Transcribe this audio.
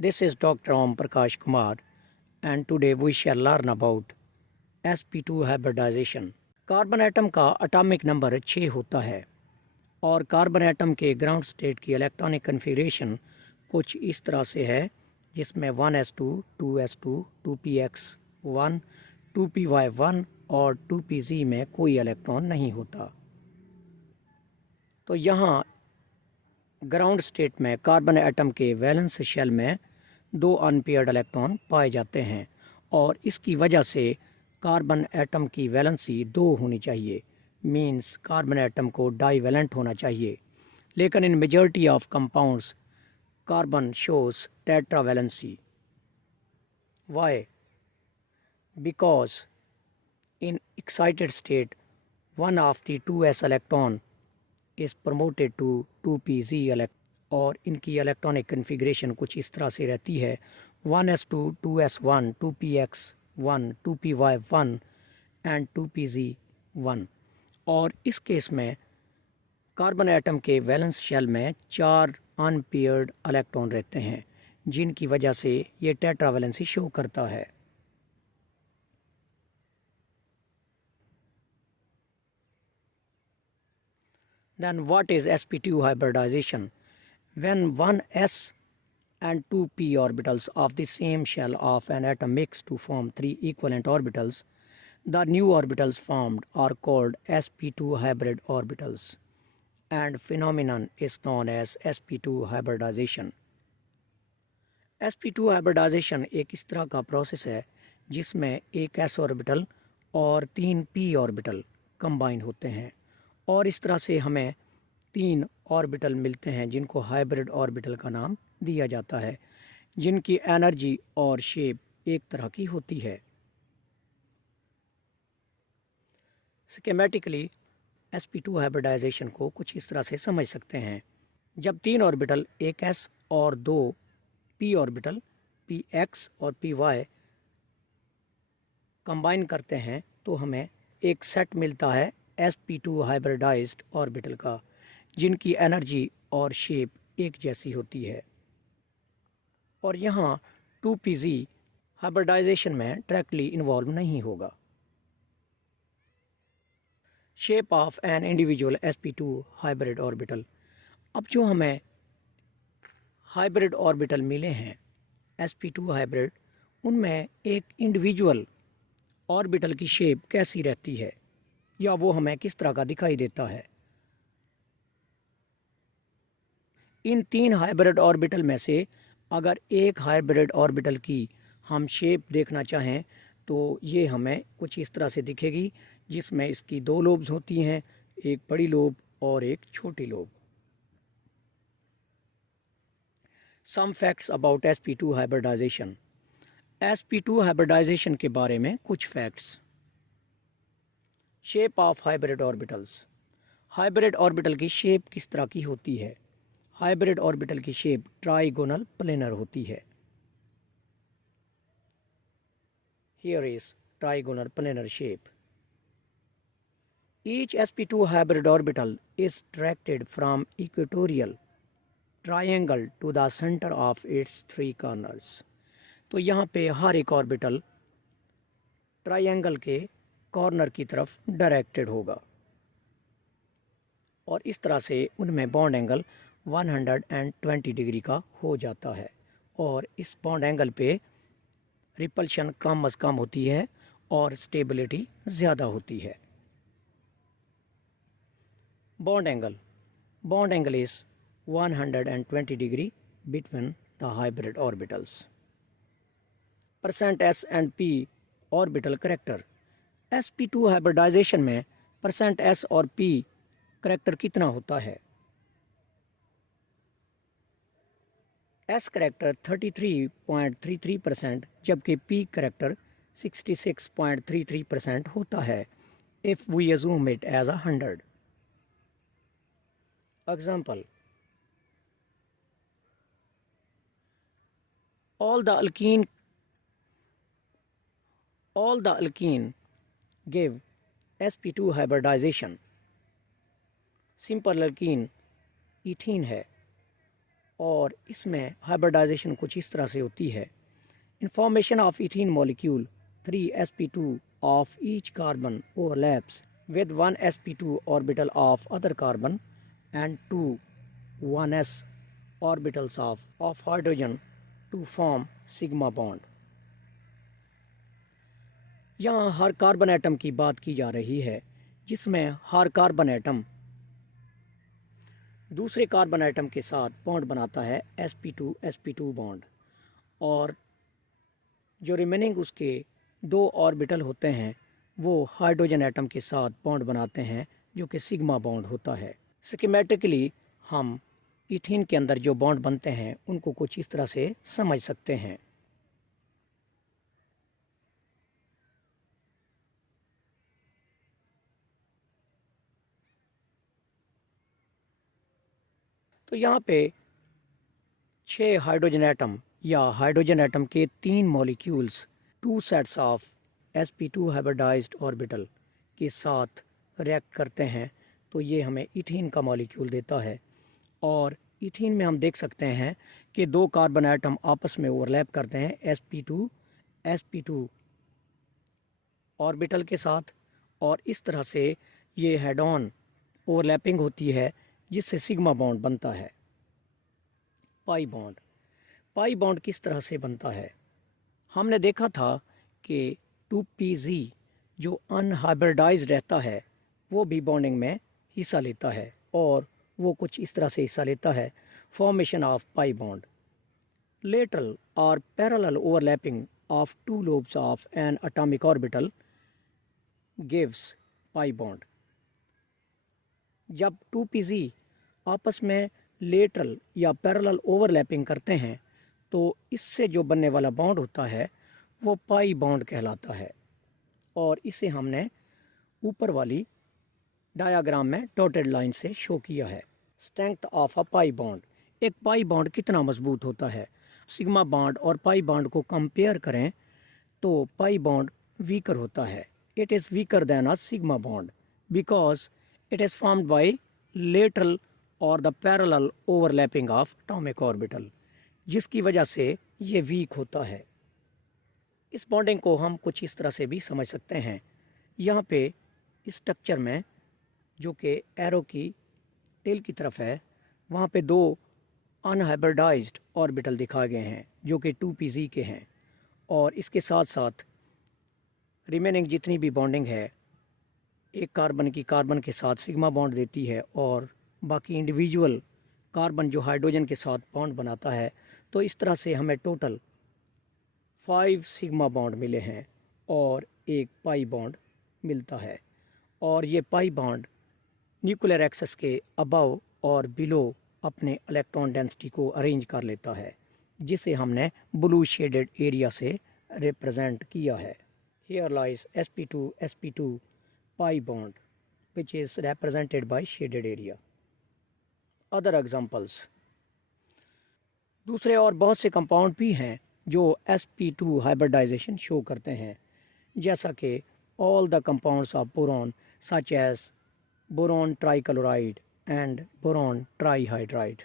This is Dr. Om Prakash Kumar, and today we shall learn about sp2 hybridization. Carbon atom का atomic number 6 होता है और carbon atom के ground state की electronic configuration कुछ इस तरह से है, जिसमें 1s2, 2s2, 2px1, 2py1 और 2pz में कोई इलेक्ट्रॉन नहीं होता। तो यहाँ ग्राउंड स्टेट में कार्बन एटम के वैलेंस शेल में 2 अनपेयर्ड इलेक्ट्रॉन पाए जाते हैं और इसकी वजह से कार्बन एटम की वैलेंसी 2 होनी चाहिए, मींस कार्बन एटम को डाईवैलेंट होना चाहिए। लेकिन in majority of compounds carbon shows tetravalency. Why? Because in excited state one of the 2s electron is promoted to 2pz electron और इनकी इलेक्ट्रॉनिक कन्फिग्रेशन कुछ इस तरह से रहती है 1s2, 2s1, 2px1, 2py1 and 2pz1। और इस केस में कार्बन एटम के वैलेंस शेल में 4 अनपेयर्ड इलेक्ट्रॉन रहते हैं, जिनकी वजह से ये टेट्रावैलेंसी शो करता है। Then what is sp2 hybridization? When 1s and 2p orbitals of the same shell of an atom mix to form 3 equivalent orbitals, the new orbitals formed are called sp2 hybrid orbitals, and phenomenon is known as sp2 hybridization. sp2 hybridization एक इस तरह का process है जिसमें एक s orbital और 3 p orbital combine होते हैं और इस तरह से हमें 3 ऑर्बिटल मिलते हैं जिनको हाइब्रिड ऑर्बिटल का नाम दिया जाता है, जिनकी एनर्जी और शेप एक तरह की होती है। स्कीमेटिकली sp2 हाइब्रिडाइजेशन को कुछ इस तरह से समझ सकते हैं। जब 3 ऑर्बिटल एक s और 2 p ऑर्बिटल px और py कंबाइन करते हैं तो हमें एक सेट मिलता है sp2 हाइब्रिडाइज्ड ऑर्बिटल का, जिनकी एनर्जी और शेप एक जैसी होती है। और यहाँ 2pz हाइब्रिडाइजेशन में डायरेक्टली इन्वॉल्व नहीं होगा। Shape of an individual sp2 hybrid orbital. अब जो हमें हाइब्रिड ऑर्बिटल मिले हैं sp2 हाइब्रिड, उनमें एक इंडिविजुअल ऑर्बिटल की शेप कैसी रहती है या वो हमें किस तरह का दिखाई देता है। इन 3 हाइब्रिड ऑर्बिटल में से अगर एक हाइब्रिड ऑर्बिटल की हम शेप देखना चाहें तो ये हमें कुछ इस तरह से दिखेगी, जिसमें इसकी 2 लोब्स होती हैं, एक बड़ी लोब और एक छोटी lobe. Some facts about sp2 hybridisation. sp2 hybridisation के बारे में कुछ facts. Shape of hybrid orbitals. Hybrid orbital की शेप किस तरह की होती है? हाइब्रिड ऑर्बिटल की शेप ट्राइगोनल प्लेनर होती है। Here is trigonal planar shape. Each sp2 hybrid orbital is directed from equatorial triangle to the center of its 3 corners. तो यहाँ पे हर एक ऑर्बिटल ट्रायंगल के कॉर्नर की तरफ डायरेक्टेड होगा और इस तरह से उनमें बॉन्ड एंगल 120 डिग्री का हो जाता है और इस बॉन्ड एंगल पे रिपल्शन कम अज़ कम होती है और स्टेबिलिटी ज़्यादा होती है। Bond angle is 120 degree between the hybrid orbitals. Percent s and p orbital character. sp2 hybridisation में परसेंट s और p करेक्टर कितना होता है? s करेक्टर 33.33% जबकि p करेक्टर 66.33% होता है if we assume it as 100. Example: all the alkene give sp2 hybridization. Simple alkyne ethene है और इसमें हाइब्रिडाइजेशन कुछ इस तरह से होती है। Information of ethene molecule 3sp2 of each carbon overlaps with 1sp2 orbital of other carbon and two 1s orbitals of hydrogen to form sigma bond। यहाँ हर कार्बन एटम की बात की जा रही है, जिसमें हर कार्बन एटम दूसरे कार्बन एटम के साथ बॉन्ड बनाता है sp2 बॉन्ड, और जो रिमेनिंग उसके दो ऑर्बिटल होते हैं वो हाइड्रोजन एटम के साथ बॉन्ड बनाते हैं, जो कि सिग्मा बॉन्ड होता है। स्कीमेटिकली हम इथीन के अंदर जो बॉन्ड बनते हैं उनको कुछ इस तरह से समझ सकते हैं। तो यहाँ पे 6 हाइड्रोजन एटम या हाइड्रोजन एटम के 3 molecules 2 sets of sp2 hybridised orbital के साथ रिएक्ट करते हैं, तो ये हमें इथीन का मॉलिक्यूल देता है। और इथीन में हम देख सकते हैं कि 2 कार्बन एटम आपस में ओवरलैप करते हैं sp2 ऑर्बिटल के साथ, और इस तरह से ये हेड ऑन ओवरलैपिंग होती है, जिससे सिग्मा बॉन्ड बनता है। पाई बॉन्ड किस तरह से बनता है? हमने देखा था कि 2pz जो अनहाइब्रिडाइज्ड रहता है वो भी बॉन्डिंग में हिस्सा लेता है, और वो कुछ इस तरह से हिस्सा लेता है। Formation of pi bond, lateral और parallel overlapping of 2 lobes of an atomic orbital gives pi bond. जब 2pz आपस में लेटरल या पैरेलल ओवरलैपिंग करते हैं तो इससे जो बनने वाला बॉन्ड होता है वो पाई बॉन्ड कहलाता है, और इसे हमने ऊपर वाली डायग्राम में डॉटेड लाइन से शो किया है। Strength of a pi bond, एक पाई बॉन्ड कितना मजबूत होता है? सिग्मा बॉन्ड और पाई बॉन्ड को कंपेयर करें तो पाई बॉन्ड वीकर होता है। It is weaker than a sigma bond because it is formed by lateral और the parallel overlapping of atomic orbital, जिसकी वजह से ये वीक होता है। इस बॉन्डिंग को हम कुछ इस तरह से भी समझ सकते हैं। यहाँ पे इस स्ट्रक्चर में जो कि एरो की टेल की तरफ है, वहाँ पे 2 अनहाइब्रिडाइज्ड ऑर्बिटल दिखाए गए हैं जो कि 2pz के हैं, और इसके साथ साथ रिमेनिंग जितनी भी बॉन्डिंग है एक कार्बन की कार्बन के साथ सिग्मा बॉन्ड देती है, और बाकी इंडिविजुअल कार्बन जो हाइड्रोजन के साथ बॉन्ड बनाता है। तो इस तरह से हमें टोटल 5 सिग्मा बॉन्ड मिले हैं और एक पाई बॉन्ड मिलता है, और ये पाई बॉन्ड न्यूक्लियर एक्सेस के अबव और बिलो अपने इलेक्ट्रॉन डेंसिटी को अरेंज कर लेता है, जिसे हमने ब्लू शेडेड एरिया से रिप्रेजेंट किया है। Here lies sp2 pi bond which is represented by shaded area। Other examples, दूसरे और बहुत से कंपाउंड भी हैं जो sp2 हाइब्रिडाइजेशन शो करते हैं, जैसा कि all the compounds of boron such as boron trichloride and boron ट्राईहाइड्राइड।